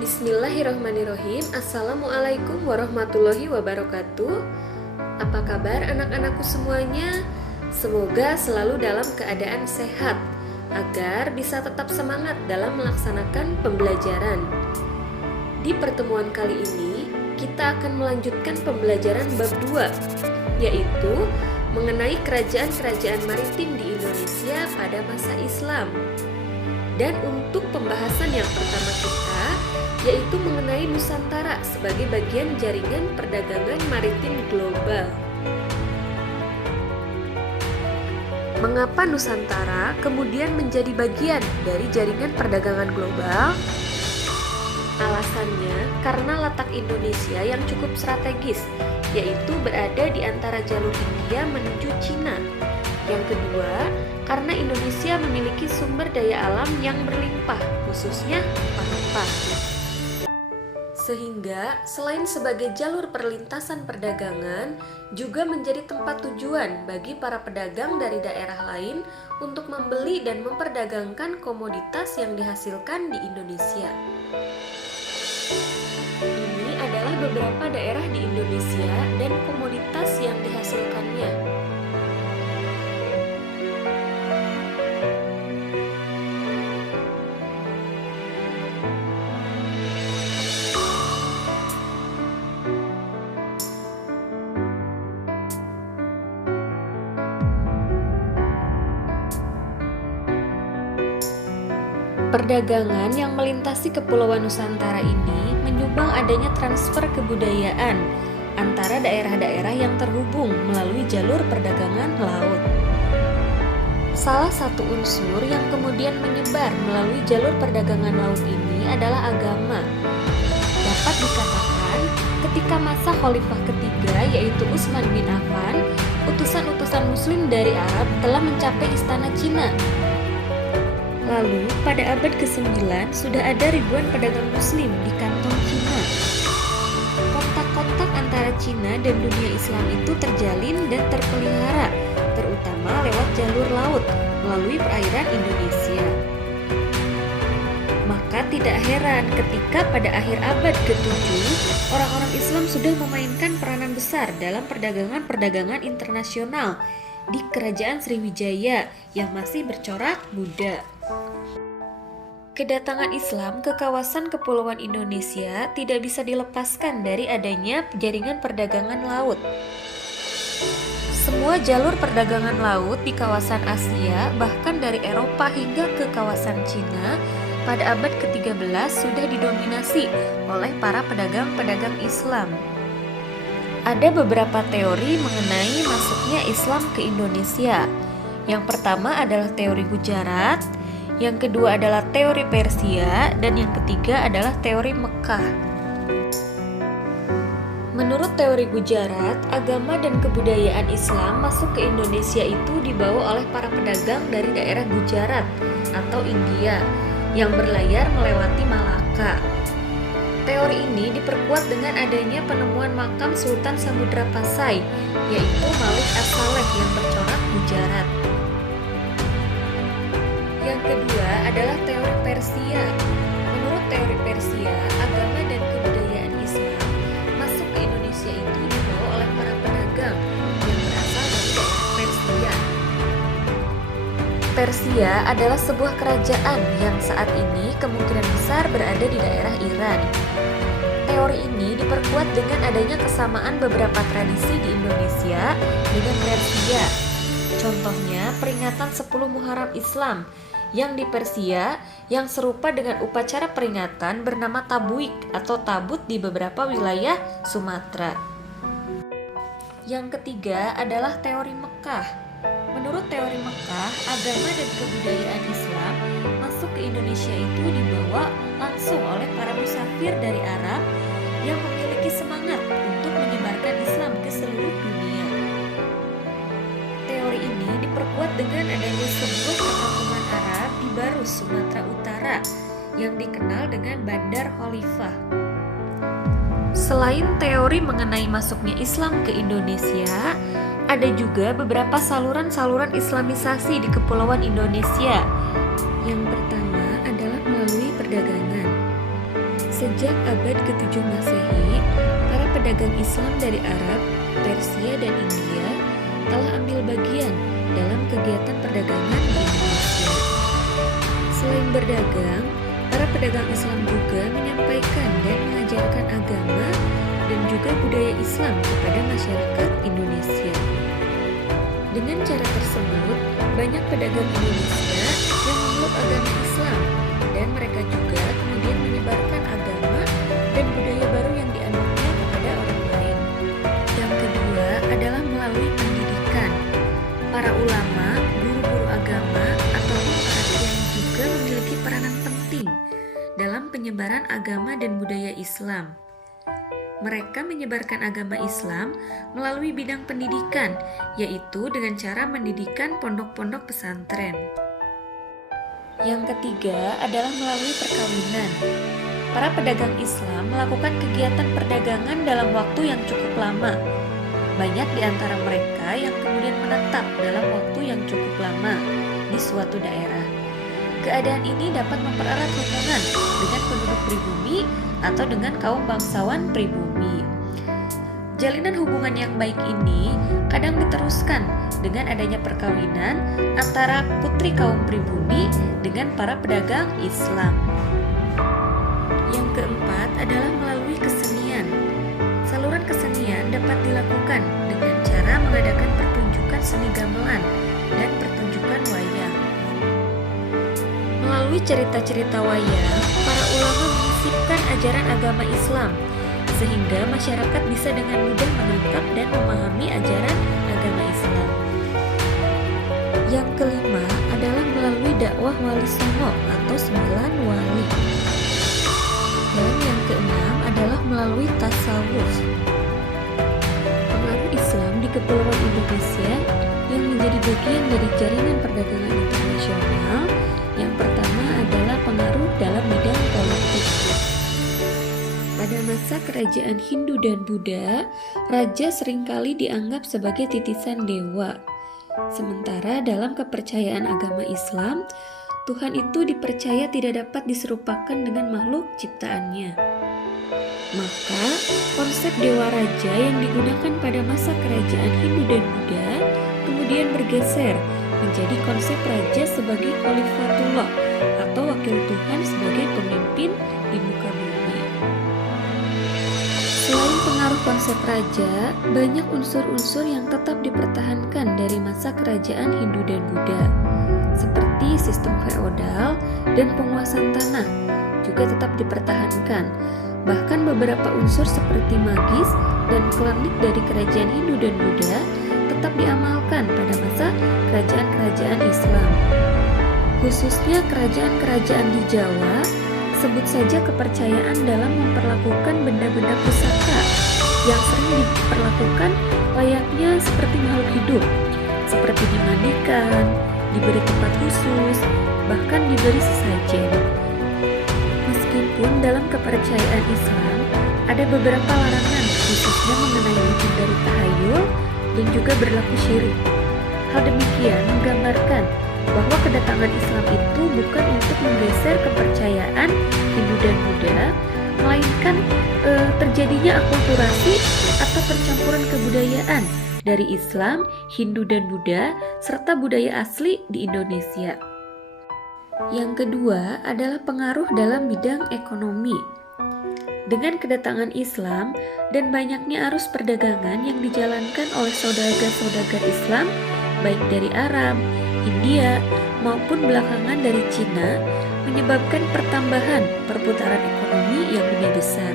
Bismillahirrahmanirrahim. Assalamualaikum warahmatullahi wabarakatuh. Apa kabar anak-anakku semuanya? Semoga selalu dalam keadaan sehat agar bisa tetap semangat dalam melaksanakan pembelajaran. Di pertemuan kali ini kita akan melanjutkan pembelajaran bab 2, yaitu mengenai kerajaan-kerajaan maritim di Indonesia pada masa Islam. Dan untuk pembahasan yang pertama kita, yaitu mengenai Nusantara sebagai bagian jaringan perdagangan maritim global. Mengapa Nusantara kemudian menjadi bagian dari jaringan perdagangan global? Alasannya karena letak Indonesia yang cukup strategis, yaitu berada di antara jalur India menuju Cina. Yang kedua, karena Indonesia memiliki sumber daya alam yang berlimpah, khususnya rempah-rempah. Sehingga selain sebagai jalur perlintasan perdagangan, juga menjadi tempat tujuan bagi para pedagang dari daerah lain untuk membeli dan memperdagangkan komoditas yang dihasilkan di Indonesia. Ini adalah beberapa daerah di Indonesia dan komoditas yang dihasilkannya. Perdagangan yang melintasi Kepulauan Nusantara ini menyumbang adanya transfer kebudayaan antara daerah-daerah yang terhubung melalui jalur perdagangan laut. Salah satu unsur yang kemudian menyebar melalui jalur perdagangan laut ini adalah agama. Dapat dikatakan, ketika masa Khalifah ketiga yaitu Utsman bin Affan, utusan-utusan Muslim dari Arab telah mencapai istana Cina. Lalu, pada abad ke-9 sudah ada ribuan pedagang muslim di kantong Cina. Kontak-kontak antara Cina dan dunia Islam itu terjalin dan terpelihara, terutama lewat jalur laut melalui perairan Indonesia. Maka tidak heran ketika pada akhir abad ke-7, orang-orang Islam sudah memainkan peranan besar dalam perdagangan-perdagangan internasional di Kerajaan Sriwijaya yang masih bercorak Buddha. Kedatangan Islam ke kawasan kepulauan Indonesia tidak bisa dilepaskan dari adanya jaringan perdagangan laut. Semua jalur perdagangan laut di kawasan Asia, bahkan dari Eropa hingga ke kawasan Cina, pada abad ke-13 sudah didominasi oleh para pedagang-pedagang Islam. Ada beberapa teori mengenai masuknya Islam ke Indonesia. Yang pertama adalah teori Gujarat, yang kedua adalah teori Persia, dan yang ketiga adalah teori Mekah. Menurut teori Gujarat, agama dan kebudayaan Islam masuk ke Indonesia itu dibawa oleh para pedagang dari daerah Gujarat atau India yang berlayar melewati Malaka. Teori ini diperkuat dengan adanya penemuan makam Sultan Samudra Pasai, yaitu Malik As-Saleh yang bercorak Gujarat. Yang kedua adalah teori Persia. Menurut teori Persia, agama dan kebudayaan Islam masuk ke Indonesia itu dibawa oleh para pedagang yang berasal dari daerah Persia. Persia adalah sebuah kerajaan yang saat ini kemungkinan besar berada di daerah Iran. Teori ini diperkuat dengan adanya kesamaan beberapa tradisi di Indonesia dengan Persia. Contohnya peringatan 10 Muharram Islam yang di Persia yang serupa dengan upacara peringatan bernama tabuik atau tabut di beberapa wilayah Sumatera. Yang ketiga adalah teori Mekah. Menurut teori Mekah, agama dan kebudayaan Islam masuk ke Indonesia itu dibawa langsung oleh para musafir dari Arab yang memiliki semangat untuk menyebarkan Islam ke seluruh dunia. Teori ini diperkuat dengan adanya sebuah perkampungan Arab di Barus, Sumatera Utara yang dikenal dengan Bandar Khalifah. Selain teori mengenai masuknya Islam ke Indonesia, ada juga beberapa saluran-saluran Islamisasi di Kepulauan Indonesia. Yang pertama adalah melalui perdagangan. Sejak abad ke-7 Masehi, para pedagang Islam dari Arab, Persia, dan India telah ambil bagian dalam kegiatan perdagangan di Indonesia. Selain berdagang, para pedagang Islam juga menyampaikan dan mengajarkan agama dan juga budaya Islam kepada masyarakat Indonesia. Dengan cara tersebut, banyak pedagang Indonesia yang memeluk agama Islam dan mereka juga kemudian menyebarkan agama dan budaya baru yang dianutnya kepada orang lain. Yang kedua adalah melalui pendidikan. Para ulama, guru-guru agama, ataupun para kiai juga memiliki peranan penting dalam penyebaran agama dan budaya Islam. Mereka menyebarkan agama Islam melalui bidang pendidikan, yaitu dengan cara mendirikan pondok-pondok pesantren. Yang ketiga adalah melalui perkawinan. Para pedagang Islam melakukan kegiatan perdagangan dalam waktu yang cukup lama. Banyak di antara mereka yang kemudian menetap dalam waktu yang cukup lama di suatu daerah. Keadaan ini dapat mempererat hubungan dengan penduduk pribumi atau dengan kaum bangsawan pribumi. Jalinan hubungan yang baik ini kadang diteruskan dengan adanya perkawinan antara putri kaum pribumi dengan para pedagang Islam. Yang keempat adalah melalui kesenian. Saluran kesenian dapat dilakukan dengan cara mengadakan pertunjukan seni gamelan dan pertunjukan wayang. Melalui cerita-cerita wayang, para ulama menyisipkan ajaran agama Islam, sehingga masyarakat bisa dengan mudah menangkap dan memahami ajaran agama Islam. Yang kelima adalah melalui dakwah wali songo atau 9 wali. Dan yang keenam adalah melalui tasawuf. Pengaruh Islam di Kepulauan Indonesia yang menjadi bagian dari jaringan perdagangan internasional. Yang pertama adalah pengaruh dalam bidang politik. Pada masa kerajaan Hindu dan Buddha, raja seringkali dianggap sebagai titisan dewa. Sementara dalam kepercayaan agama Islam, Tuhan itu dipercaya tidak dapat diserupakan dengan makhluk ciptaannya. Maka, konsep dewa raja yang digunakan pada masa kerajaan Hindu dan Buddha kemudian bergeser menjadi konsep raja sebagai Khalifatullah atau wakil Tuhan sebagai pemimpin di muka bumi. Selain pengaruh konsep raja, banyak unsur-unsur yang tetap dipertahankan dari masa kerajaan Hindu dan Buddha, seperti sistem feodal dan penguasaan tanah juga tetap dipertahankan. Bahkan beberapa unsur seperti magis dan klinik dari kerajaan Hindu dan Buddha tetap diamalkan pada masa kerajaan-kerajaan Islam. Khususnya kerajaan-kerajaan di Jawa, sebut saja kepercayaan dalam memperlakukan benda-benda pusaka yang sering diperlakukan layaknya seperti makhluk hidup, seperti dimandikan, diberi tempat khusus, bahkan diberi sesajen. Meskipun dalam kepercayaan Islam ada beberapa larangan khususnya mengenai wujud dari tahayul dan juga berlaku syirik. Hal demikian menggambarkan bahwa kedatangan Islam itu bukan untuk menggeser kepercayaan Hindu dan Buddha, melainkan terjadinya akulturasi atau percampuran kebudayaan dari Islam, Hindu dan Buddha, serta budaya asli di Indonesia. Yang kedua adalah pengaruh dalam bidang ekonomi. Dengan kedatangan Islam dan banyaknya arus perdagangan yang dijalankan oleh saudagar-saudagar Islam, baik dari Arab, India, maupun belakangan dari Cina, menyebabkan pertambahan perputaran ekonomi yang lebih besar.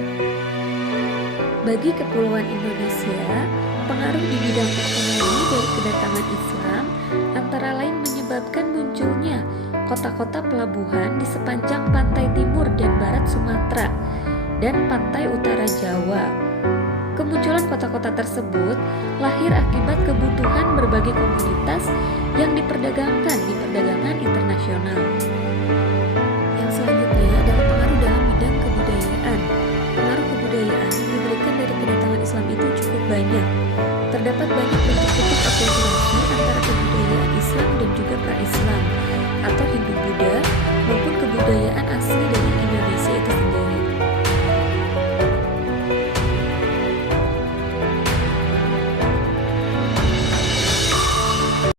Bagi Kepulauan Indonesia, pengaruh di bidang ekonomi dari kedatangan Islam antara lain menyebabkan munculnya kota-kota pelabuhan di sepanjang pantai timur dan barat Sumatera dan pantai utara Jawa. Kemunculan kota-kota tersebut lahir akibat kebutuhan berbagai komoditas yang diperdagangkan di perdagangan internasional. Yang selanjutnya adalah pengaruh dalam bidang kebudayaan. Pengaruh kebudayaan yang diberikan dari kedatangan Islam itu cukup banyak. Terdapat banyak